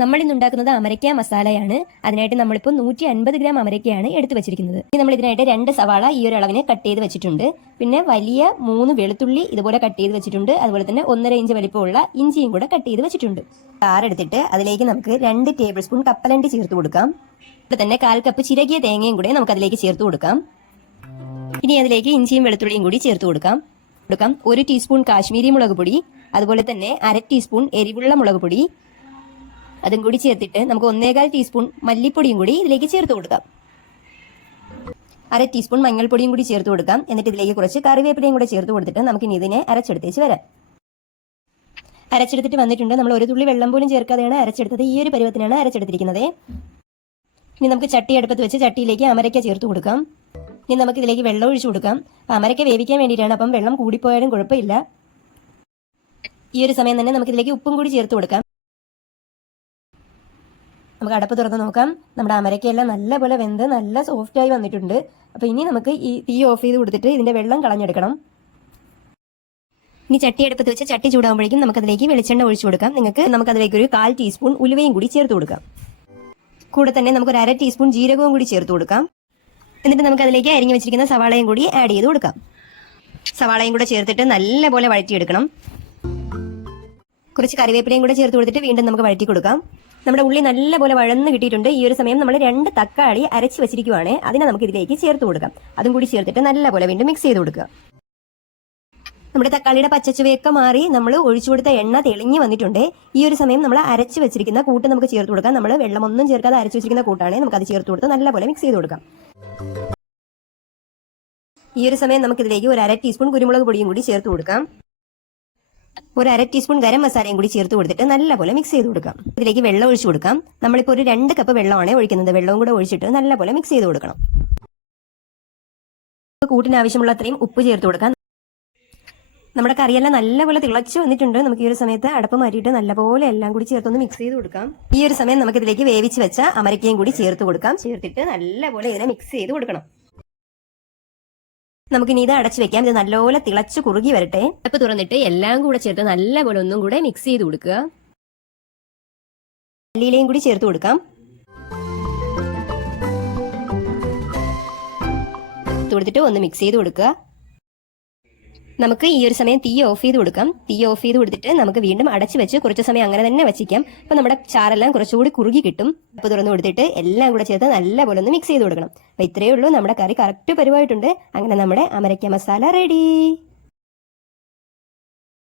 നമ്മൾ ഇന്ന് ഉണ്ടാക്കുന്നത് അമരയ്ക്ക മസാലയാണ്. അതിനായിട്ട് നമ്മളിപ്പോൾ 150 ഗ്രാം അമരയ്ക്കയാണ് എടുത്തു വെച്ചിരിക്കുന്നത്. നമ്മൾ ഇതിനായിട്ട് 2 സവാള ഈ ഒരു അളവിന് കട്ട് ചെയ്ത് വെച്ചിട്ടുണ്ട്. പിന്നെ വലിയ 3 വെളുത്തുള്ളി ഇതുപോലെ കട്ട് ചെയ്ത് വെച്ചിട്ടുണ്ട്. അതുപോലെ തന്നെ 1.5 ഇഞ്ച് വലിപ്പമുള്ള ഇഞ്ചിയും കൂടെ കട്ട് ചെയ്ത് വെച്ചിട്ടുണ്ട്. എടുത്തിട്ട് അതിലേക്ക് നമുക്ക് 2 ടേബിൾ സ്പൂൺ കപ്പലണ്ടി ചേർത്ത് കൊടുക്കാം. ഇവിടെ തന്നെ 1/4 കപ്പ് ചിരകിയ തേങ്ങയും കൂടെ നമുക്ക് അതിലേക്ക് ചേർത്ത് കൊടുക്കാം. ഇനി അതിലേക്ക് ഇഞ്ചിയും വെളുത്തുള്ളിയും കൂടി ചേർത്ത് കൊടുക്കാം. 1 ടീസ്പൂൺ കാശ്മീരി മുളക് പൊടി, അതുപോലെ തന്നെ 1/2 ടീസ്പൂൺ എരിവുള്ള മുളക് പൊടി, അതും കൂടി ചേർത്തിട്ട് നമുക്ക് 1/4 ടീസ്പൂൺ മല്ലിപ്പൊടിയും കൂടി ഇതിലേക്ക് ചേർത്ത് കൊടുക്കാം. 1/2 ടീസ്പൂൺ മഞ്ഞൾപ്പൊടിയും കൂടി ചേർത്ത് കൊടുക്കാം. എന്നിട്ട് ഇതിലേക്ക് കുറച്ച് കറിവേപ്പിലയും കൂടെ ചേർത്ത് കൊടുത്തിട്ട് നമുക്ക് ഇനി ഇതിനെ അരച്ചെടുത്തേച്ച് വരാം. അരച്ചെടുത്തിട്ട് വന്നിട്ടുണ്ട്. നമ്മൾ ഒരു തുള്ളി വെള്ളം പോലും ചേർക്കാതെയാണ് അരച്ചെടുത്തത്. ഈ ഒരു പരുവത്തിനാണ് അരച്ചെടുത്തിരിക്കുന്നത്. ഇനി നമുക്ക് ചട്ടി അടുപ്പത്ത് വെച്ച് ചട്ടിയിലേക്ക് അമരയ്ക്ക ചേർത്ത് കൊടുക്കാം. ഇനി നമുക്ക് ഇതിലേക്ക് വെള്ളം ഒഴിച്ചു കൊടുക്കാം. അമരയ്ക്ക വേവിക്കാൻ വേണ്ടിയിട്ടാണ്, അപ്പം വെള്ളം കൂടിപ്പോയാലും കുഴപ്പമില്ല. ഈ ഒരു സമയം തന്നെ നമുക്ക് ഇതിലേക്ക് ഉപ്പും കൂടി ചേർത്ത് കൊടുക്കാം. നമുക്ക് അടപ്പ് തുറന്ന് നോക്കാം. നമ്മുടെ അമരയ്ക്കയെല്ലാം നല്ലപോലെ വെന്ത് നല്ല സോഫ്റ്റായി വന്നിട്ടുണ്ട്. അപ്പോൾ ഇനി നമുക്ക് ഈ തീ ഓഫ് ചെയ്ത് കൊടുത്തിട്ട് ഇതിന്റെ വെള്ളം കളഞ്ഞെടുക്കണം. ഇനി ചട്ടി അടുപ്പത്ത് വെച്ച് ചട്ടി ചൂടാകുമ്പോഴേക്കും നമുക്കതിലേക്ക് വെളിച്ചെണ്ണ ഒഴിച്ചു കൊടുക്കാം. നമുക്കതിലേക്ക് ഒരു 1/4 ടീസ്പൂൺ ഉലുവയും കൂടി ചേർത്ത് കൊടുക്കാം. കൂടെ തന്നെ നമുക്ക് ഒരു 1/2 ടീസ്പൂൺ ജീരകവും കൂടി ചേർത്ത് കൊടുക്കാം. എന്നിട്ട് നമുക്ക് അതിലേക്ക് അരിഞ്ഞു വെച്ചിരിക്കുന്ന സവാളയും കൂടി ആഡ് ചെയ്ത് കൊടുക്കാം. സവാളയും കൂടെ ചേർത്തിട്ട് നല്ലപോലെ വഴറ്റിയെടുക്കണം. കുറച്ച് കറിവേപ്പിലയും കൂടെ ചേർത്ത് കൊടുത്തിട്ട് വീണ്ടും നമുക്ക് വഴറ്റി കൊടുക്കാം. നമ്മുടെ ഉള്ളി നല്ലപോലെ വഴന്ന് കിട്ടിയിട്ടുണ്ട്. ഈ ഒരു സമയം നമ്മൾ 2 തക്കാളി അരച്ച് വെച്ചിരിക്കുവാണ്. അതിനെ നമുക്ക് ഇതിലേക്ക് ചേർത്ത് കൊടുക്കാം. അതും കൂടി ചേർത്തിട്ട് നല്ലപോലെ വീണ്ടും മിക്സ് ചെയ്ത് കൊടുക്കുക. നമ്മുടെ തക്കാളിയുടെ പച്ചച്ചുവയൊക്കെ മാറി നമ്മൾ ഒഴിച്ചു കൊടുത്ത എണ്ണ തെളിഞ്ഞ് വന്നിട്ടുണ്ട്. ഈ ഒരു സമയം നമ്മൾ അരച്ച് വെച്ചിരിക്കുന്ന കൂട്ട് നമുക്ക് ചേർത്ത് കൊടുക്കാം. നമ്മൾ വെള്ളമൊന്നും ചേർക്കാതെ അരച്ച് വെച്ചിരിക്കുന്ന കൂട്ടാണ്. നമുക്ക് അത് ചേർത്ത് കൊടുത്ത് നല്ലപോലെ മിക്സ് ചെയ്ത് കൊടുക്കാം. ഈ ഒരു സമയം നമുക്ക് ഇതിലേക്ക് ഒരു 1/2 ടീസ്പൂൺ കുരുമുളക് പൊടിയും കൂടി ചേർത്ത് കൊടുക്കാം. ഒരു 1/2 ടീസ്പൂൺ ഗരം മസാലയും കൂടി ചേർത്ത് കൊടുത്തിട്ട് നല്ലപോലെ മിക്സ് ചെയ്ത് കൊടുക്കാം. ഇതിലേക്ക് വെള്ളം ഒഴിച്ചു കൊടുക്കാം. നമ്മളിപ്പോൾ ഒരു 2 കപ്പ് വെള്ളമാണ് ഒഴിക്കുന്നത്. വെള്ളവും കൂടെ ഒഴിച്ചിട്ട് നല്ലപോലെ മിക്സ് ചെയ്ത് കൊടുക്കണം. കൂട്ടിന് ആവശ്യമുള്ള അത്രയും ഉപ്പ് ചേർത്ത് കൊടുക്കാം. നമ്മുടെ കറിയെല്ലാം നല്ലപോലെ തിളച്ച് വന്നിട്ടുണ്ട്. നമുക്ക് ഈ ഒരു സമയത്ത് അടപ്പ് മാറ്റിയിട്ട് നല്ലപോലെ എല്ലാം കൂടി ചേർത്തൊന്ന് മിക്സ് ചെയ്ത് കൊടുക്കാം. ഈ ഒരു സമയം നമുക്ക് ഇതിലേക്ക് വേവിച്ച് വെച്ച അമരയ്ക്കയും കൂടി ചേർത്ത് കൊടുക്കാം. ചേർത്തിട്ട് നല്ലപോലെ ഇതിനെ മിക്സ് ചെയ്ത് കൊടുക്കണം. നമുക്കിനി ഇത് അടച്ചു വെക്കാം. ഇത് നല്ലപോലെ തിളച്ച് കുറുകി വരട്ടെ. അപ്പൊ തുറന്നിട്ട് എല്ലാം കൂടെ ചേർത്ത് നല്ലപോലെ ഒന്നും കൂടെ മിക്സ് ചെയ്ത് കൊടുക്കുക. മല്ലിയിലയും കൂടി ചേർത്ത് കൊടുക്കാം. കൊടുത്തിട്ട് ഒന്ന് മിക്സ് ചെയ്ത് കൊടുക്കുക. നമുക്ക് ഈ ഒരു സമയം തീ ഓഫ് ചെയ്ത് കൊടുക്കാം. തീ ഓഫ് ചെയ്ത് കൊടുത്തിട്ട് നമുക്ക് വീണ്ടും അടച്ചു വെച്ച് കുറച്ച് സമയം അങ്ങനെ തന്നെ വെച്ചിരിക്കാം. അപ്പൊ നമ്മുടെ ചാറെല്ലാം കുറച്ചുകൂടി കുറുകി കിട്ടും. അപ്പൊ തുറന്നു കൊടുത്തിട്ട് എല്ലാം കൂടെ ചേർത്ത് നല്ലപോലെ ഒന്ന് മിക്സ് ചെയ്ത് കൊടുക്കണം. അപ്പൊ ഇത്രയേ ഉള്ളൂ. നമ്മുടെ കറി കറക്റ്റ് പരുവായിട്ടുണ്ട്. അങ്ങനെ നമ്മുടെ അമരയ്ക്ക മസാല റെഡി.